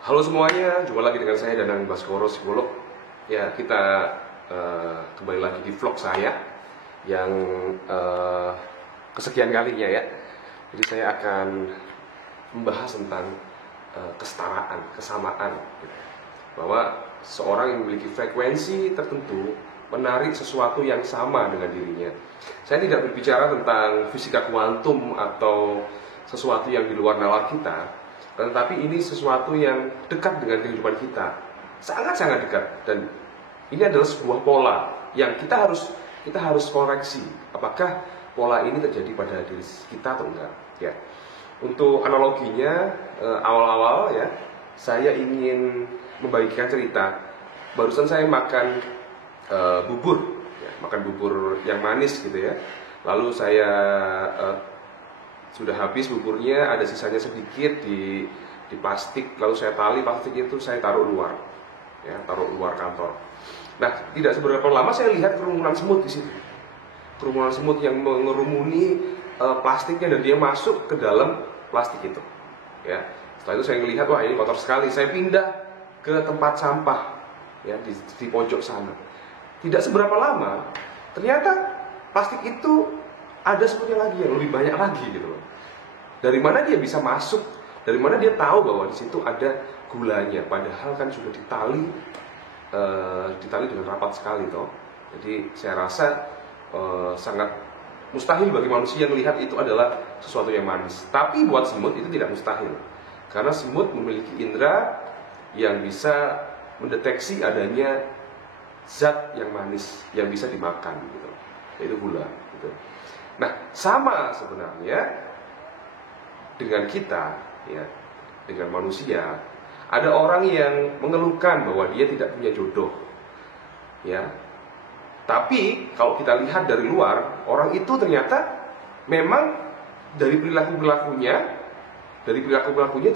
Halo semuanya, jumpa lagi dengan saya Danang Baskoro, psikolog. Ya, kita kembali lagi di vlog saya yang kesekian kalinya ya. Jadi saya akan membahas tentang kesetaraan, kesamaan, gitu. Bahwa seorang yang memiliki frekuensi tertentu menarik sesuatu yang sama dengan dirinya. Saya tidak berbicara tentang fisika kuantum atau sesuatu yang di luar nalar kita, tetapi ini sesuatu yang dekat dengan kehidupan kita, sangat-sangat dekat. Dan ini adalah sebuah pola yang kita harus koreksi. Apakah pola ini terjadi pada diri kita atau enggak? Ya. Untuk analoginya, awal-awal ya, saya ingin membagikan cerita. Barusan saya makan bubur, ya, makan bubur yang manis gitu ya. Lalu saya sudah habis buburnya, ada sisanya sedikit di plastik, lalu saya tali plastik itu, saya taruh luar, ya, taruh luar kantor. Nah, tidak seberapa lama saya lihat kerumunan semut di situ, kerumunan semut yang mengerumuni plastiknya dan dia masuk ke dalam plastik itu. Ya, setelah itu saya melihat, wah ini kotor sekali. Saya pindah ke tempat sampah, ya, di pojok sana. Tidak seberapa lama, ternyata plastik itu ada semutnya lagi, yang lebih banyak lagi gitu loh. Dari mana dia bisa masuk? Dari mana dia tahu bahwa di situ ada gulanya? Padahal kan sudah ditali dengan rapat sekali toh. Jadi saya rasa sangat mustahil bagi manusia yang melihat itu adalah sesuatu yang manis. Tapi buat semut itu tidak mustahil, karena semut memiliki indera yang bisa mendeteksi adanya zat yang manis yang bisa dimakan gitu, yaitu gula gitu. Nah, sama sebenarnya dengan kita, ya, dengan manusia. Ada orang yang mengeluhkan bahwa dia tidak punya jodoh, ya. Tapi kalau kita lihat dari luar, orang itu ternyata memang dari perilaku-perilakunya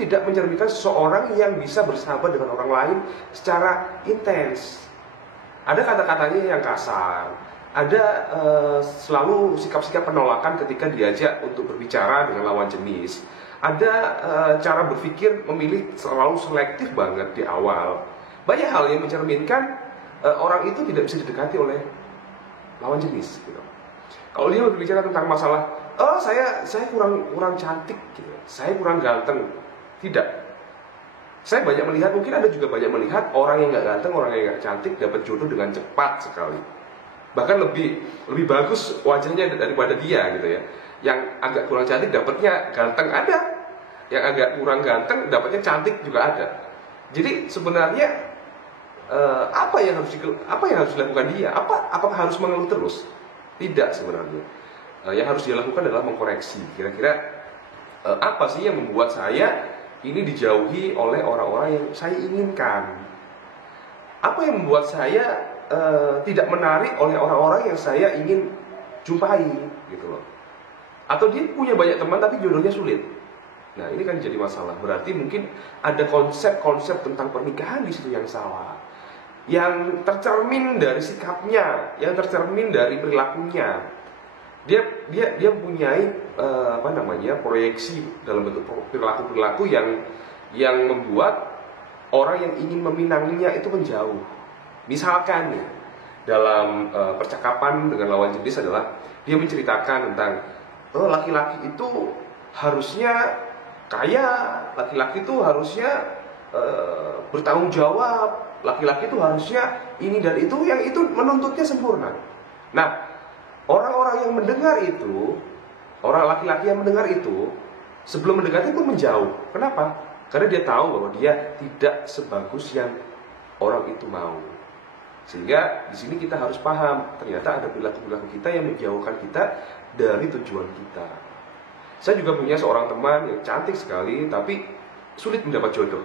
tidak mencerminkan seseorang yang bisa bersahabat dengan orang lain secara intens. Ada kata-katanya yang kasar, ada selalu sikap-sikap penolakan ketika diajak untuk berbicara dengan lawan jenis. Ada cara berpikir memilih selalu selektif banget di awal. Banyak hal yang mencerminkan orang itu tidak bisa didekati oleh lawan jenis gitu. Kalau dia berbicara tentang masalah, saya kurang cantik gitu, saya kurang ganteng, tidak. Saya banyak melihat, mungkin ada juga banyak melihat orang yang nggak ganteng, orang yang nggak cantik dapat jodoh dengan cepat sekali. Bahkan lebih bagus wajahnya daripada dia gitu ya. Yang agak kurang cantik dapatnya ganteng ada, yang agak kurang ganteng dapatnya cantik juga ada. Jadi sebenarnya apa yang harus dilakukan dia? Apakah harus mengeluh terus? Tidak sebenarnya. Yang harus dia lakukan adalah mengkoreksi. Kira-kira apa sih yang membuat saya ini dijauhi oleh orang-orang yang saya inginkan? Apa yang membuat saya tidak menarik oleh orang-orang yang saya ingin jumpai gitu loh? Atau dia punya banyak teman tapi jodohnya sulit. Nah, ini kan jadi masalah. Berarti mungkin ada konsep-konsep tentang pernikahan di situ yang salah, yang tercermin dari sikapnya, yang tercermin dari perilakunya. Dia mempunyai proyeksi dalam bentuk perilaku yang membuat orang yang ingin meminangnya itu menjauh. Misalkan nih, dalam percakapan dengan lawan jenis adalah dia menceritakan tentang laki-laki itu harusnya kaya, laki-laki itu harusnya bertanggung jawab, laki-laki itu harusnya ini dan itu, yang itu menuntutnya sempurna. Nah, orang-orang yang mendengar itu, orang laki-laki yang mendengar itu, sebelum mendekati pun menjauh. Kenapa? Karena dia tahu bahwa dia tidak sebagus yang orang itu mau. Sehingga di sini kita harus paham, ternyata ada perilaku-perilaku kita yang menjauhkan kita dari tujuan kita. Saya juga punya seorang teman yang cantik sekali, tapi sulit mendapat jodoh.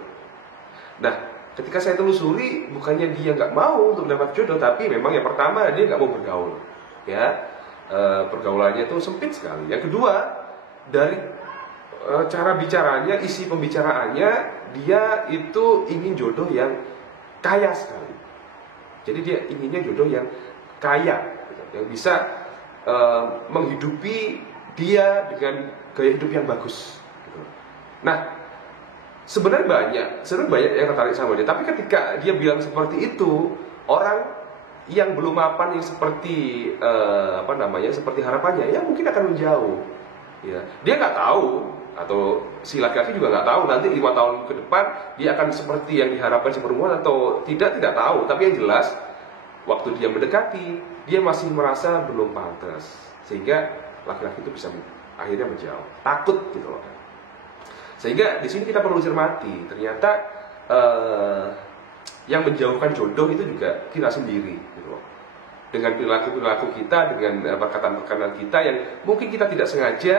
Nah, ketika saya telusuri, bukannya dia nggak mau untuk mendapat jodoh, tapi memang yang pertama dia nggak mau bergaul, ya, pergaulannya itu sempit sekali. Yang kedua, dari cara bicaranya, isi pembicaraannya, dia itu ingin jodoh yang kaya sekali. Jadi dia inginnya jodoh yang kaya, yang bisa menghidupi dia dengan gaya hidup yang bagus. Nah, sebenarnya banyak yang tertarik sama dia. Tapi ketika dia bilang seperti itu, orang yang belum mapan yang seperti seperti harapannya, ya mungkin akan menjauh. Ya, dia nggak tahu, atau si laki-laki juga nggak tahu nanti 5 tahun ke depan dia akan seperti yang diharapkan si perempuan atau tidak tahu. Tapi yang jelas waktu dia mendekati, dia masih merasa belum pantas, sehingga laki-laki itu bisa akhirnya menjauh, takut gitu loh. Sehingga di sini kita perlu cermati, ternyata yang menjauhkan jodoh itu juga kita sendiri gitu loh. Dengan perilaku kita, dengan perkataan-perkataan kita yang mungkin kita tidak sengaja,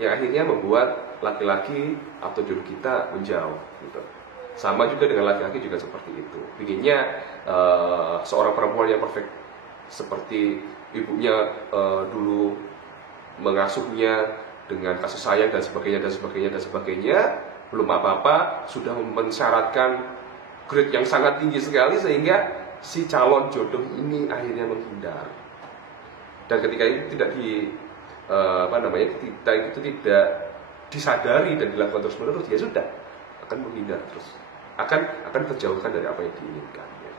yang akhirnya membuat laki-laki atau jodoh kita menjauh gitu. Sama juga dengan laki-laki juga seperti itu. Pinginnya seorang perempuan yang perfect seperti ibunya dulu mengasuhnya dengan kasih sayang dan sebagainya, belum apa-apa sudah mensyaratkan grade yang sangat tinggi sekali sehingga si calon jodoh ini akhirnya menghindar. Dan ketika itu tidak kita itu tidak disadari dan dilakukan terus-menerus, ya sudah akan menghindar terus, akan terjauhkan dari apa yang diinginkannya.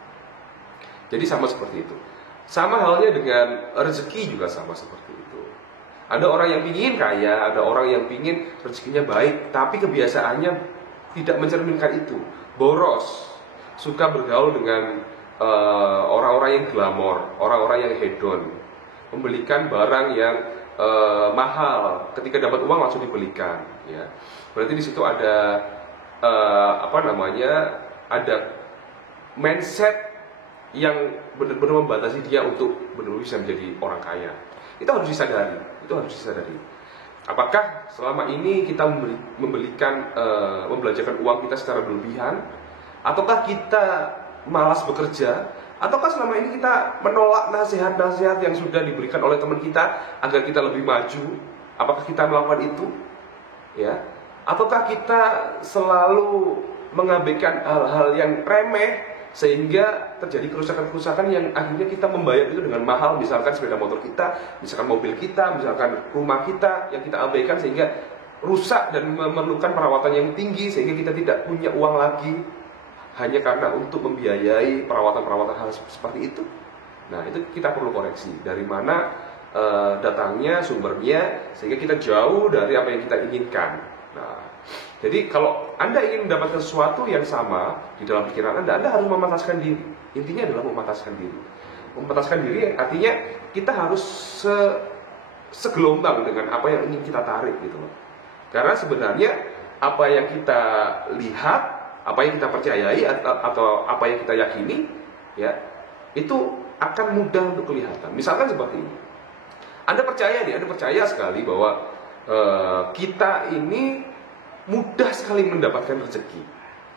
Jadi sama seperti itu. Sama halnya dengan rezeki juga sama seperti itu. Ada orang yang ingin kaya, ada orang yang ingin rezekinya baik, tapi kebiasaannya tidak mencerminkan itu. Boros, suka bergaul dengan orang-orang yang glamor, orang-orang yang hedon, membelikan barang yang mahal, ketika dapat uang langsung dibelikan. Ya. Berarti di situ ada ada mindset yang benar-benar membatasi dia untuk benar-benar bisa menjadi orang kaya. Itu harus disadari. Apakah selama ini kita membelanjakan uang kita secara berlebihan, ataukah kita malas bekerja, ataukah selama ini kita menolak nasihat-nasihat yang sudah diberikan oleh teman kita agar kita lebih maju? Apakah kita melakukan itu? Ya, ataukah kita selalu mengabaikan hal-hal yang remeh sehingga terjadi kerusakan-kerusakan yang akhirnya kita membayar itu dengan mahal, misalkan sepeda motor kita, misalkan mobil kita, misalkan rumah kita yang kita abaikan sehingga rusak dan memerlukan perawatan yang tinggi sehingga kita tidak punya uang lagi hanya karena untuk membiayai perawatan-perawatan hal seperti itu. Nah, itu kita perlu koreksi dari mana datangnya, sumbernya, sehingga kita jauh dari apa yang kita inginkan. Nah, jadi kalau Anda ingin mendapatkan sesuatu yang sama di dalam pikiran Anda harus memataskan diri. Intinya adalah memataskan diri. Memataskan diri artinya kita harus segelombang dengan apa yang ingin kita tarik gitu loh. Karena sebenarnya apa yang kita lihat, apa yang kita percayai atau apa yang kita yakini, ya, itu akan mudah untuk kelihatan. Misalkan seperti ini. Anda percaya sekali bahwa kita ini mudah sekali mendapatkan rezeki.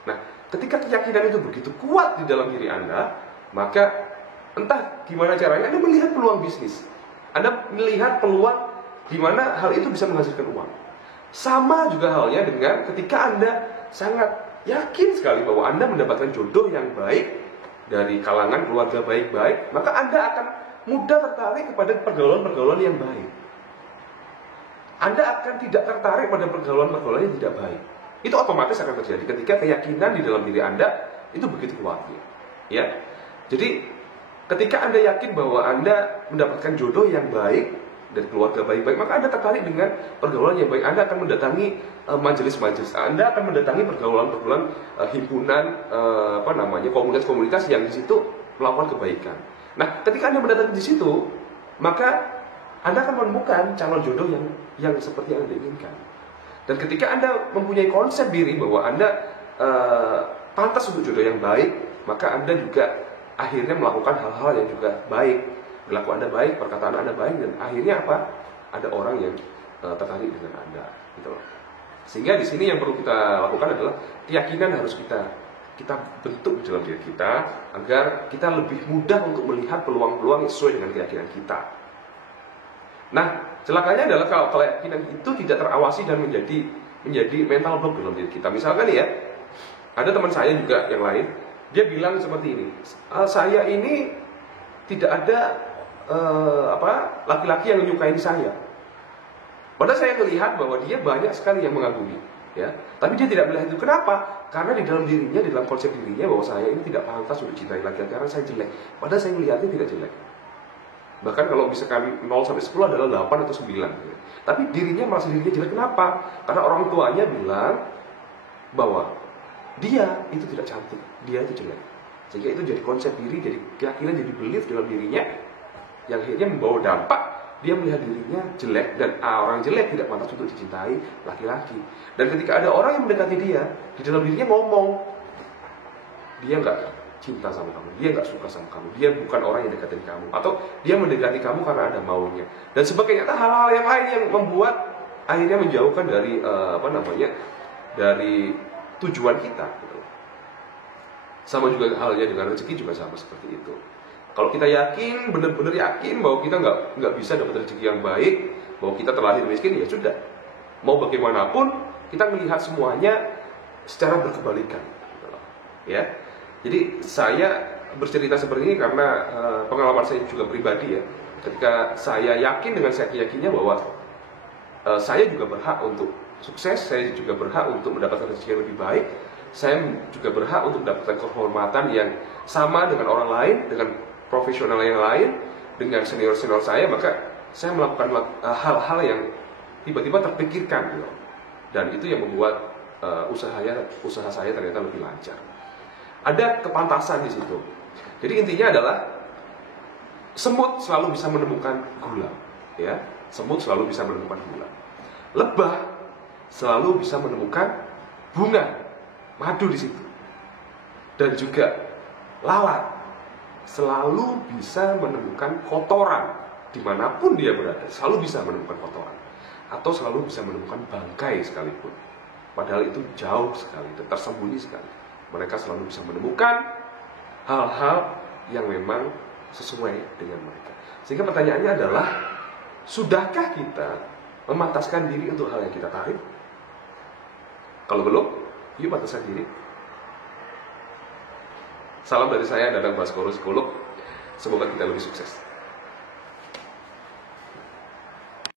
Nah, ketika keyakinan itu begitu kuat di dalam diri Anda, maka entah gimana caranya Anda melihat peluang bisnis. Anda melihat peluang di mana hal itu bisa menghasilkan uang. Sama juga halnya dengan ketika Anda sangat yakin sekali bahwa Anda mendapatkan jodoh yang baik dari kalangan keluarga baik-baik, maka Anda akan mudah tertarik kepada pergaulan-pergaulan yang baik. Anda akan tidak tertarik pada pergaulan-pergaulan yang tidak baik. Itu otomatis akan terjadi ketika keyakinan di dalam diri Anda itu begitu kuatnya. Ya. Jadi ketika Anda yakin bahwa Anda mendapatkan jodoh yang baik dari keluarga baik-baik, maka Anda tertarik dengan pergaulan yang baik. Anda akan mendatangi majelis-majelis. Anda akan mendatangi pergaulan-pergaulan himpunan komunitas-komunitas yang di situ melakukan kebaikan. Nah, ketika Anda mendatangi di situ, maka Anda akan menemukan calon jodoh yang seperti yang Anda inginkan. Dan ketika Anda mempunyai konsep diri bahwa Anda pantas untuk jodoh yang baik, maka Anda juga akhirnya melakukan hal-hal yang juga baik. Perilaku Anda baik, perkataan Anda baik, dan akhirnya apa? Ada orang yang tertarik dengan Anda. Gitu loh. Sehingga di sini yang perlu kita lakukan adalah keyakinan harus kita bentuk di dalam diri kita agar kita lebih mudah untuk melihat peluang-peluang yang sesuai dengan keyakinan kita. Nah, celakanya adalah kalau keyakinan itu tidak terawasi dan menjadi mental block dalam diri kita. Misalkan ya, ada teman saya juga yang lain, dia bilang seperti ini, saya ini tidak ada laki-laki yang menyukai saya. Padahal saya melihat bahwa dia banyak sekali yang mengagumi. ya. Tapi dia tidak melihat itu. Kenapa? Karena di dalam dirinya, di dalam konsep dirinya bahwa saya ini tidak pantas untuk dicintai laki-laki karena saya jelek. Padahal saya melihatnya tidak jelek. Bahkan kalau misalkan 0 sampai 10 adalah 8 atau 9. Ya. Tapi dirinya merasa dirinya jelek. Kenapa? Karena orang tuanya bilang bahwa dia itu tidak cantik, dia itu jelek. Sehingga itu jadi konsep diri, jadi keyakinan, jadi belief dalam dirinya yang akhirnya membawa dampak dia melihat dirinya jelek dan orang jelek tidak pantas untuk dicintai laki-laki. Dan ketika ada orang yang mendekati dia, di dalam dirinya ngomong, dia nggak cinta sama kamu, dia nggak suka sama kamu, dia bukan orang yang deketin kamu, atau dia mendekati kamu karena ada maunya dan sebagainya. Hal-hal yang lain yang membuat akhirnya menjauhkan dari dari tujuan kita. Gitu. Sama juga halnya dengan rezeki juga sama seperti itu. Kalau kita yakin, benar-benar yakin bahwa kita nggak bisa dapat rezeki yang baik, bahwa kita terlahir miskin, ya sudah. Mau bagaimanapun, kita melihat semuanya secara berkebalikan. Ya, jadi saya bercerita seperti ini karena pengalaman saya juga pribadi ya. Ketika saya yakin dengan saya yakinnya bahwa saya juga berhak untuk sukses, saya juga berhak untuk mendapatkan rezeki yang lebih baik, saya juga berhak untuk mendapatkan kehormatan yang sama dengan orang lain, dengan profesional yang lain, dengan senior-senior saya, maka saya melakukan hal-hal yang tiba-tiba terpikirkan gitu. Dan itu yang membuat usaha saya ternyata lebih lancar. Ada kepantasan di situ. Jadi intinya adalah semut selalu bisa menemukan gula, ya. Semut selalu bisa menemukan gula. Lebah selalu bisa menemukan bunga, madu di situ. Dan juga lalat selalu bisa menemukan kotoran dimanapun dia berada, selalu bisa menemukan kotoran atau selalu bisa menemukan bangkai sekalipun, padahal itu jauh sekali, tersembunyi sekali. Mereka selalu bisa menemukan hal-hal yang memang sesuai dengan mereka. Sehingga pertanyaannya adalah, sudahkah kita memantaskan diri untuk hal yang kita tarik? Kalau belum, yuk pantaskan diri. Salam dari saya, Dadang Baskoro, psikolog. Semoga kita lebih sukses.